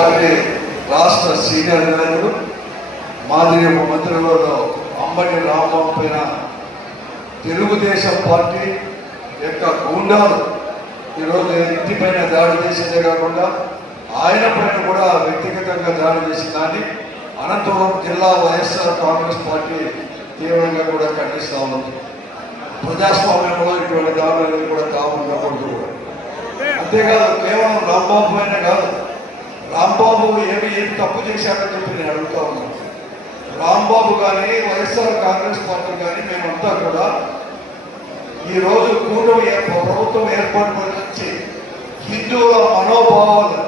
Party రాష్ట్ర senior నాయకుడు మాజీ మంత్రులలో అంబటి రాంబాబు పైన తెలుగుదేశం పార్టీ యొక్క గుండాలు. ఈరోజు ఇంటి పైన దాడి చేసేదే కాకుండా ఆయన పైన కూడా వ్యక్తిగతంగా దాడి చేసిందని అనంతపురం జిల్లా వైఎస్ఆర్ కాంగ్రెస్ పార్టీ తీవ్రంగా కూడా ఖండిస్తూ ఉంది ప్రజాస్వామ్యంలో ఇటువంటి దాడులు కూడా తాము కూడా అంతేకాదు కేవలం రాంబాబు పైన కాదు రాంబాబు ఏమి ఏమి తప్పు చేశారని చెప్పి నేను అడుగుతా ఉన్నాను రాంబాబు కానీ వైఎస్ఆర్ కాంగ్రెస్ పార్టీ కానీ మేమంతా కూడా ఈరోజు కూటమి ప్రభుత్వం ఏర్పాటు నుంచి హిందువుల మనోభావాలు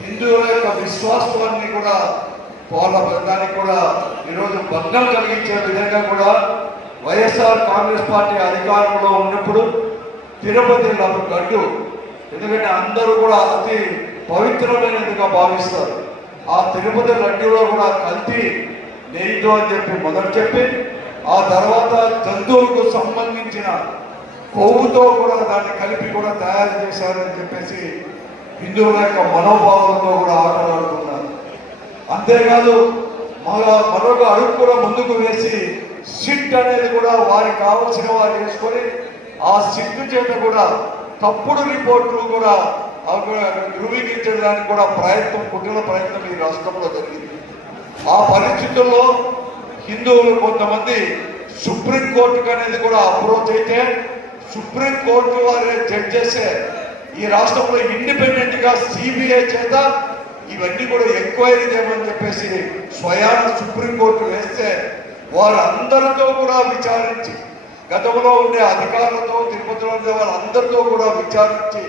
హిందువుల యొక్క విశ్వాసాన్ని కూడా వాళ్ళ బంధానికి కూడా ఈరోజు భంగం కలిగించే విధంగా కూడా వైఎస్ఆర్ కాంగ్రెస్ పార్టీ అధికారంలో ఉన్నప్పుడు తిరుపతి లడ్డు గడ్డు ఎందుకంటే అందరూ కూడా అతి పవిత్రమైనదిగా భావిస్తారు. ఆ తిరుపతి లడ్డూలో కూడా కల్తీ నెయ్యితో అని చెప్పి మొదలు చెప్పి ఆ తర్వాత జంతువులకు సంబంధించిన కొవ్వుతో కూడా దాన్ని కలిపి కూడా తయారు చేశారని చెప్పేసి హిందువుల యొక్క మనోభావంతో కూడా ఆటలాడుతున్నారు. అంతేకాదు మరో మరొక అడుగు కూడా ముందుకు వేసి సిట్ అనేది కూడా వారికి కావలసిన వారు వేసుకొని ఆ సిట్ చేత కూడా తప్పుడు రిపోర్టులు కూడా అవి ధృవీకరించడానికి కూడా ప్రయత్నం కుట్రల ప్రయత్నం ఈ రాష్ట్రంలో జరిగింది. ఆ పరిస్థితుల్లో హిందువులు కొంతమంది సుప్రీంకోర్టుకు అనేది కూడా అప్రోచ్ అయితే సుప్రీంకోర్టు వారే చేస్తే ఈ రాష్ట్రంలో ఇండిపెండెంట్గా సిబిఐ చేత ఇవన్నీ కూడా ఎంక్వైరీ చేయమని చెప్పేసి స్వయాన సుప్రీంకోర్టు వేస్తే వారందరితో కూడా విచారించి గతంలో ఉండే అధికారులతో తిరుపతిలో ఉండే వాళ్ళందరితో కూడా విచారించి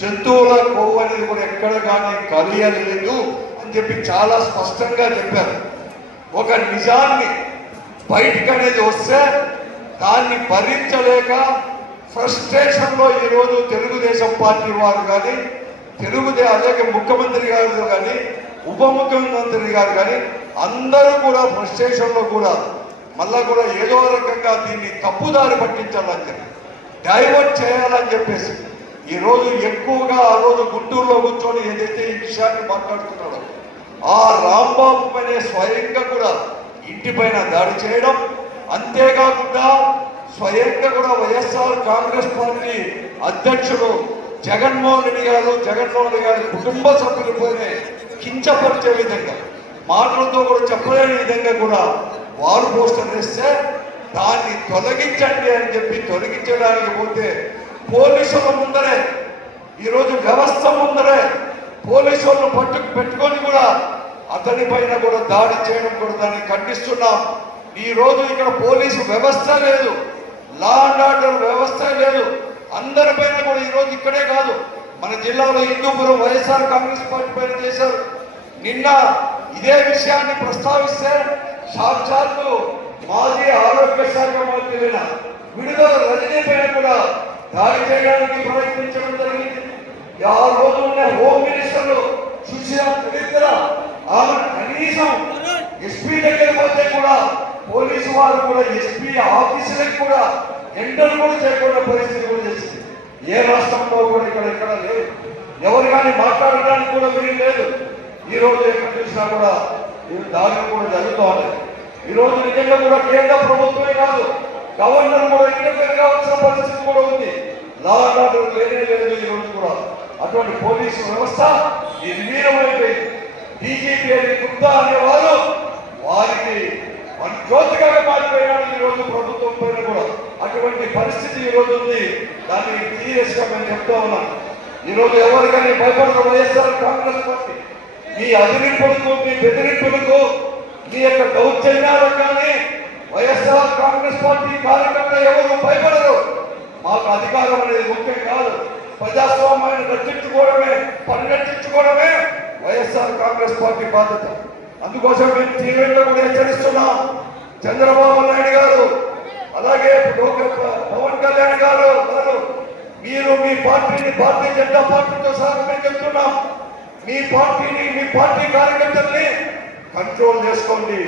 జంతువుల కొవ్వు అనేది కూడా ఎక్కడ కానీ కలియలేదు అని చెప్పి చాలా స్పష్టంగా చెప్పారు. ఒక నిజాన్ని బయటికి అనేది వస్తే దాన్ని భరించలేక ఫ్రస్ట్రేషన్లో ఈరోజు తెలుగుదేశం పార్టీ వారు కానీ తెలుగుదే అలాగే ముఖ్యమంత్రి గారు కానీ ఉప ముఖ్యమంత్రి గారు కానీ అందరూ కూడా ఫ్రస్ట్రేషన్లో కూడా మళ్ళా కూడా ఏదో రకంగా దీన్ని తప్పుదారి పట్టించాలని చెప్పి డైవర్ట్ చేయాలని చెప్పేసి ఈ రోజు ఎక్కువగా ఆ రోజు గుంటూరులో కూర్చొని ఏదైతే ఈ విషయాన్ని మాట్లాడుతున్నాడో ఆ రాంబాబు పైన స్వయంగా కూడా ఇంటి పైన దాడి చేయడం అంతేకాకుండా స్వయంగా కూడా వైఎస్ఆర్ కాంగ్రెస్ పార్టీ అధ్యక్షుడు జగన్మోహన్ రెడ్డి గారు జగన్మోహన్ రెడ్డి గారి కుటుంబ సభ్యులు కించపరిచే విధంగా మాటలతో కూడా చెప్పలేని విధంగా కూడా వారు పోస్టర్ వేస్తే దాన్ని తొలగించండి అని చెప్పి తొలగించడానికి పోతే పోలీసుల ముందరే. ఈరోజు వ్యవస్థ ముందరే. పోలీసు వాళ్ళు పట్టు పెట్టుకొని కూడా అతని పైన కూడా దాడి చేయడం కూడా దాన్ని ఖండిస్తున్నాం. ఈరోజు ఇక్కడ పోలీసు వ్యవస్థ లేదు. లా అండ్ ఆర్డర్ వ్యవస్థ లేదు. అందరి పైన కూడా ఈ రోజు ఇక్కడే కాదు. మన జిల్లాలో హిందూపురం వైఎస్ఆర్ కాంగ్రెస్ పార్టీ పైన చేశారు. నిన్న ఇదే విషయాన్ని ప్రస్తావిస్తే సాక్షాత్తు మాజీ ఆరోగ్య శాఖ మంత్రి విడుదల రజనీ పైన కూడా దాడి చేయడానికి ప్రయత్నించడం జరిగింది. ఆ రోజు ఉన్న హోమ్ మినిస్టర్లు సుశీల చరిత్ర ఆమె కనీసం ఎస్పీ దగ్గర పోతే కూడా పోలీసు వారు కూడా ఎస్పీ ఆఫీసులకు కూడా ఎంటర్ కూడా చేయకుండా పరిస్థితి కూడా చేసింది. ఏ రాష్ట్రంలో కూడా ఇక్కడ ఎక్కడ లేదు. ఎవరు కానీ మాట్లాడడానికి కూడా వీలు లేదు. ఈ రోజు ఎక్కడ చూసినా కూడా ఈ దాడులు కూడా జరుగుతూ ఉన్నాయి. ఈ రోజు నిజంగా కూడా కేంద్ర ప్రభుత్వమే కాదు గవర్నర్ కూడా ఇంటర్ కావాల్సిన పరిస్థితి కూడా ఉంది. లా అండ్ ఆర్డర్ లేనే లేదు ఈ రోజు కూడా. అటువంటి పోలీసు వ్యవస్థ నిర్వీరమైపోయింది డీజీపీ అని గుప్తా అనేవారు వారికి మన మారిపోయినాడు ఈ రోజు ప్రభుత్వం పైన కూడా. అటువంటి పరిస్థితి ఈ రోజు ఉంది. దాన్ని సీరియస్గా మేము చెప్తా ఉన్నాం. ఈ రోజు ఎవరికైనా భయపడదు వైఎస్ఆర్ కాంగ్రెస్ పార్టీ. మీ అదిరింపులకు మీ బెదిరింపులకు మీ యొక్క దౌర్జన్యాలకు కానీ కాంగ్రెస్ పార్టీ కార్యకర్త ఎవరు భయపడరు. మాకు అధికారం అనేది ముఖ్యం కాదు. ప్రజాస్వామ్యాన్ని రక్షించుకోవడమే పరిరక్షించుకోవడమే వైఎస్ఆర్ కాంగ్రెస్ పార్టీ బాధ్యత. అందుకోసం మేము టీవీలో కూడా హెచ్చరిస్తున్నాం. చంద్రబాబు నాయుడు గారు అలాగే పవన్ కళ్యాణ్ గారు గారు మీరు మీ పార్టీని భారతీయ జనతా పార్టీతో సహా మేము చెప్తున్నాం. మీ పార్టీని మీ పార్టీ కార్యకర్తల్ని కంట్రోల్ చేసుకోండి.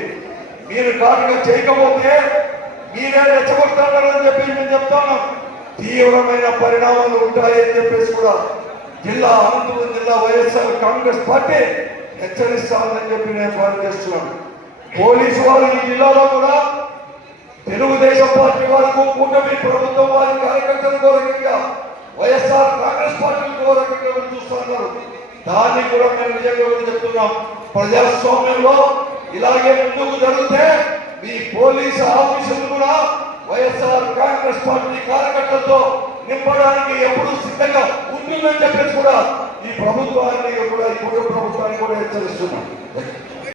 మీరు కార్యం చేయకపోతే మీరే రెచ్చగొడతారని చెప్పి మేము చెప్తాను. తీవ్రమైన పరిణామాలు ఉంటాయని చెప్పేసి కూడా జిల్లా అనంతపురం జిల్లా వైఎస్ఆర్ కాంగ్రెస్ పార్టీ హెచ్చరిస్తామని చెప్పి నేను పనిచేస్తున్నాను పోలీసు వారు ఈ జిల్లాలో కూడా తెలుగుదేశం పార్టీ వారికి కూటమి ప్రభుత్వం వారి కార్యకర్తలు ఓ వైఎస్ఆర్ కాంగ్రెస్ పార్టీ ఓ చూస్తున్నారు దాన్ని కూడా మేము నిజంగా చెప్తున్నాం. ప్రజాస్వామ్యంలో ఇలాగే ముందుకు జరిగితే మీ పోలీసు ఆఫీసులు కూడా వైఎస్ఆర్ కాంగ్రెస్ పార్టీ కార్యకర్తలతో నింపడానికి ఎప్పుడు సిద్ధంగా ఉంటుందని చెప్పేసి కూడా ఈ ప్రభుత్వాన్ని కూడా ఈ కుటుంబ ప్రభుత్వాన్ని కూడా హెచ్చరిస్తున్నాం.